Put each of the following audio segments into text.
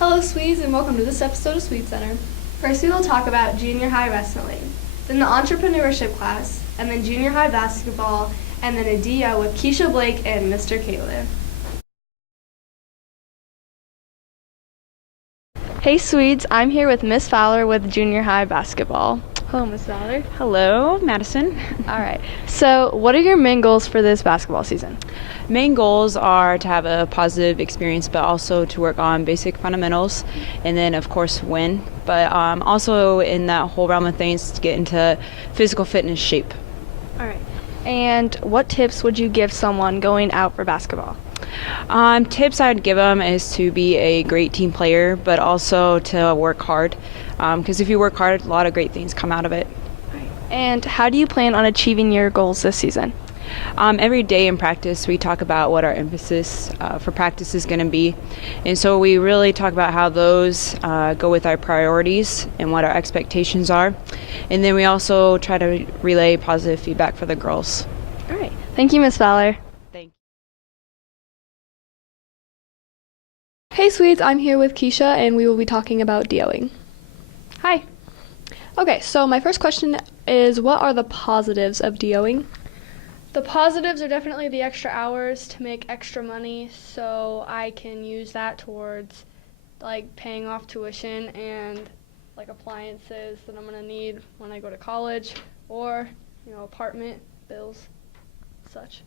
Hello Swedes and welcome to this episode of Swede Center. First we will talk about junior high wrestling, then the entrepreneurship class, and then junior high basketball, and then a DO with Keisha Blake and Mr. Caleb. Hey Swedes, I'm here with Miss Fowler with junior high basketball. Hello Miss Fowler. Hello, Madison. Alright, so what are your main goals for this basketball season? Main goals are to have a positive experience, but also to work on basic fundamentals, and then of course win. But also in that whole realm of things, to get into physical fitness shape. Alright, and what tips would you give someone going out for basketball? Tips I'd give them is to be a great team player, but also to work hard. Because if you work hard, a lot of great things come out of it. And how do you plan on achieving your goals this season? Every day in practice, we talk about what our emphasis for practice is going to be. And so we really talk about how those go with our priorities and what our expectations are. And then we also try to relay positive feedback for the girls. All right. Thank you, Miss Fowler. Thank you. Hey, Swedes. I'm here with Keisha, and we will be talking about DOing. Hi. Okay, so my first question is, what are the positives of DOing? The positives are definitely the extra hours to make extra money, so I can use that towards like paying off tuition and like appliances that I'm gonna need when I go to college, or apartment bills, such.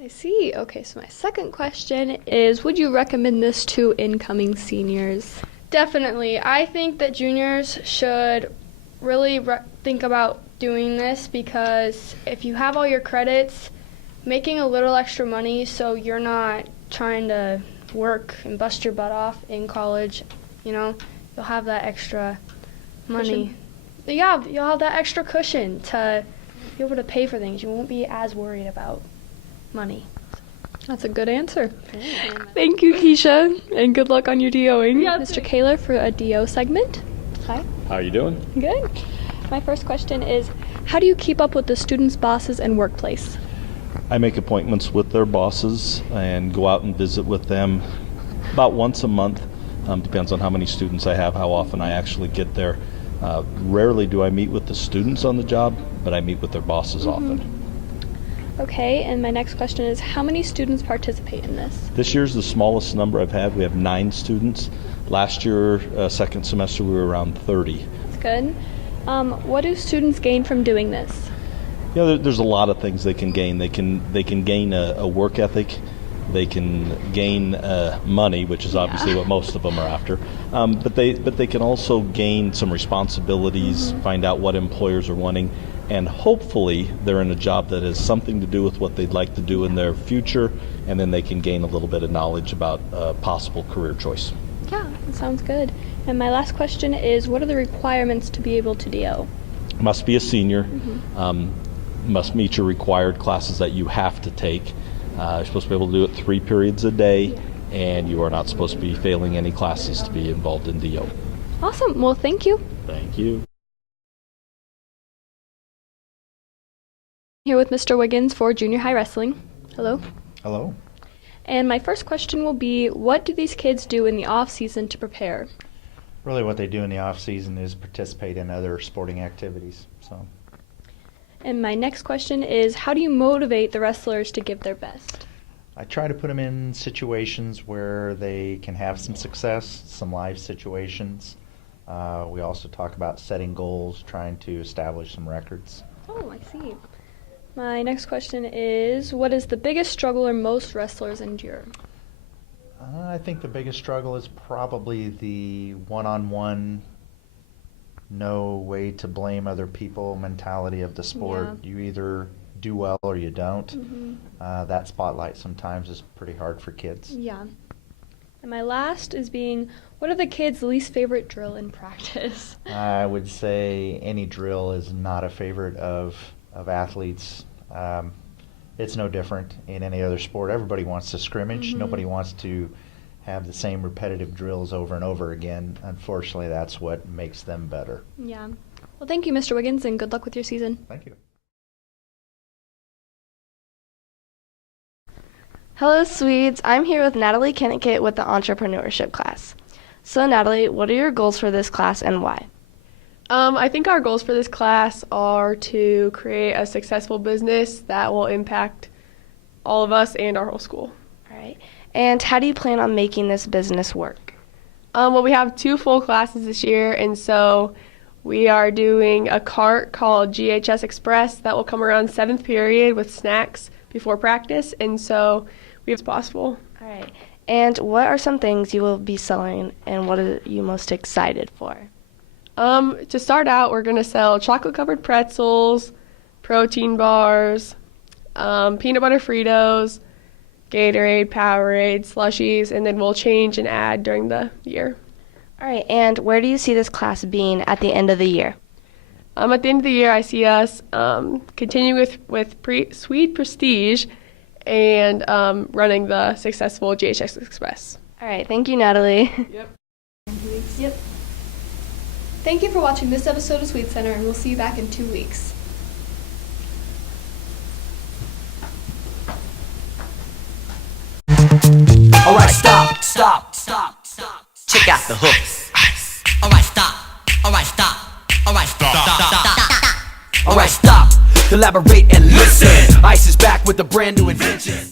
I see. Okay, so my second question is, would you recommend this to incoming seniors? Definitely. I think that juniors should really think about doing this, because if you have all your credits, making a little extra money so you're not trying to work and bust your butt off in college, you'll have that extra money. Cushion. Yeah, you'll have that extra cushion to be able to pay for things. You won't be as worried about money. That's a good answer. Thank you, Keisha, and good luck on your DOing. Yeah, Mr. Kaler for a DO segment. Hi. How are you doing? Good. My first question is, how do you keep up with the students' bosses and workplace? I make appointments with their bosses and go out and visit with them about once a month. Depends on how many students I have, how often I actually get there. Rarely do I meet with the students on the job, but I meet with their bosses often. Okay, and my next question is, how many students participate in this? This year's the smallest number I've had. We have 9 students. Last year, second semester, we were around 30. That's good. What do students gain from doing this? There's a lot of things they can gain. They can gain a work ethic. They can gain money, which is obviously what most of them are after. But they can also gain some responsibilities, find out what employers are wanting, and hopefully they're in a job that has something to do with what they'd like to do in their future, and then they can gain a little bit of knowledge about possible career choice. Yeah, that sounds good. And my last question is, what are the requirements to be able to DO? Must be a senior, must meet your required classes that you have to take. You're supposed to be able to do it 3 periods a day, and you are not supposed to be failing any classes to be involved in DO. Awesome. Well, thank you. Thank you. Here with Mr. Wiggins for junior high wrestling. Hello. Hello. And my first question will be, what do these kids do in the off season to prepare? Really what they do in the off season is participate in other sporting activities. And my next question is, how do you motivate the wrestlers to give their best? I try to put them in situations where they can have some success, some live situations. We also talk about setting goals, trying to establish some records. Oh, I see. My next question is, what is the biggest struggle most wrestlers endure? I think the biggest struggle is probably the one-on-one, no way to blame other people mentality of the sport. Yeah. You either do well or you don't. That spotlight sometimes is pretty hard for kids. Yeah. And my last is what are the kids' least favorite drill in practice? I would say any drill is not a favorite of athletes. It's no different in any other sport. Everybody wants to scrimmage. Nobody wants to have the same repetitive drills over and over again. Unfortunately, that's what makes them better. Yeah. Well, thank you, Mr. Wiggins, and good luck with your season. Thank you. Hello, Swedes. I'm here with Natalie Kennicott with the entrepreneurship class. So Natalie, what are your goals for this class and why? I think our goals for this class are to create a successful business that will impact all of us and our whole school. All right. And how do you plan on making this business work? Well, we have 2 full classes this year, and so we are doing a cart called GHS Express that will come around 7th period with snacks before practice, and so we have possible. All right. And what are some things you will be selling and what are you most excited for? To start out, we're going to sell chocolate-covered pretzels, protein bars, peanut butter Fritos, Gatorade, Powerade, slushies, and then we'll change and add during the year. All right. And where do you see this class being at the end of the year? At the end of the year, I see us continuing with Swede Prestige and running the successful GHS Express. All right. Thank you, Natalie. Yep. Thank you for watching this episode of Swede Center, and we'll see you back in 2 weeks. Alright, stop. Check out the hooks. Alright, stop. Alright, stop. Collaborate and listen. Ice is back with a brand new invention.